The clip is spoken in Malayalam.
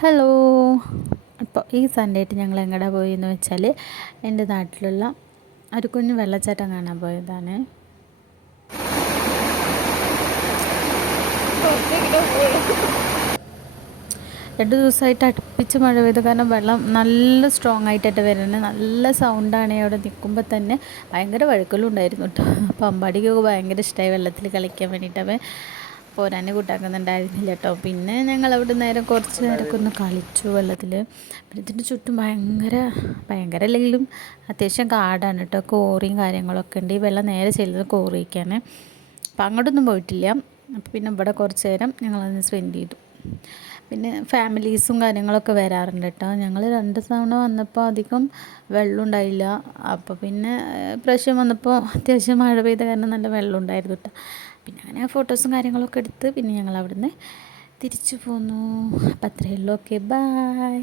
ഹലോ. അപ്പോൾ ഈ സൺഡേ ആയിട്ട് ഞങ്ങൾ എങ്ങോട്ടാണ് പോയെന്ന് വെച്ചാൽ എൻ്റെ നാട്ടിലുള്ള ഒരു കുഞ്ഞു വെള്ളച്ചാട്ടം കാണാൻ പോയതാണ്. രണ്ട് ദിവസമായിട്ട് അടുപ്പിച്ച് മഴ പെയ്തു. കാരണം വെള്ളം നല്ല സ്ട്രോങ് ആയിട്ടായിട്ട് വരുന്നത്, നല്ല സൗണ്ടാണ്. അവിടെ നിൽക്കുമ്പോൾ തന്നെ ഭയങ്കര വഴുക്കലും ഉണ്ടായിരുന്നു കേട്ടോ. അപ്പോൾ അമ്പാടിക്കൊക്കെ ഭയങ്കര ഇഷ്ടമായി വെള്ളത്തിൽ കളിക്കാൻ വേണ്ടിയിട്ട്. അവൻ പോരാനെ കൂട്ടാക്കുന്നുണ്ടായിരുന്നില്ല കേട്ടോ. പിന്നെ ഞങ്ങൾ അവിടെ കുറച്ച് നേരമൊക്കെ ഒന്ന് കളിച്ചു വെള്ളത്തിൽ. പിന്നെ ഇതിൻ്റെ ചുറ്റും ഭയങ്കര അല്ലെങ്കിലും അത്യാവശ്യം കാടാണ് കേട്ടോ. കോറിയും കാര്യങ്ങളൊക്കെ ഉണ്ട്. ഈ വെള്ളം നേരെ ചെല്ലുന്നത് കോറിയിക്കാണ്. അപ്പം അങ്ങോട്ടൊന്നും പോയിട്ടില്ല. അപ്പോൾ പിന്നെ ഇവിടെ കുറച്ച് നേരം ഞങ്ങളതിന് സ്പെൻഡ് ചെയ്തു. പിന്നെ ഫാമിലീസും കാര്യങ്ങളൊക്കെ വരാറുണ്ട് കേട്ടോ. ഞങ്ങൾ 2 തവണ വന്നപ്പോൾ അധികം വെള്ളം ഉണ്ടായില്ല. അപ്പോൾ പിന്നെ പ്രാവശ്യം വന്നപ്പോൾ അത്യാവശ്യം മഴ പെയ്ത കാരണം നല്ല വെള്ളം ഉണ്ടായിരുന്നു കേട്ടോ. പിന്നെ അങ്ങനെ ഫോട്ടോസും കാര്യങ്ങളൊക്കെ എടുത്ത് പിന്നെ ഞങ്ങൾ അവിടുന്ന് തിരിച്ചു പോന്നു. അപ്പം അത്രയേ ഉള്ളൂ. Okay, bye.